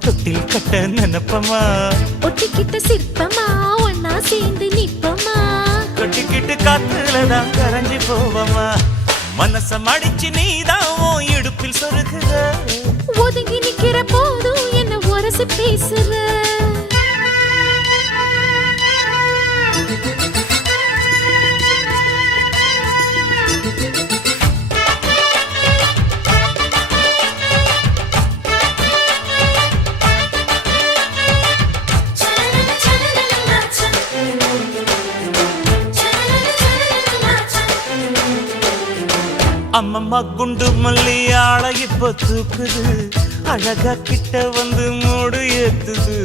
தொட்டில் கட்ட நினைப்பமா ஒட்டிக்கிட்ட சிற்பமா ஒன்னா சேர்ந்து நிப்பமா கொட்டிக்கிட்டு காத்துலதான் கரைஞ்சி போவமா மனச மடிச்சு நீதான் உன் இடுப்பில் சொருகுற ஒதுங்கி நிக்கிற போதும் என்ன உரசி பேசுற அம்மம்மா குண்டு மல்லி ஆள இப்ப தூக்குது அழகா கிட்ட வந்து மூடு ஏத்துது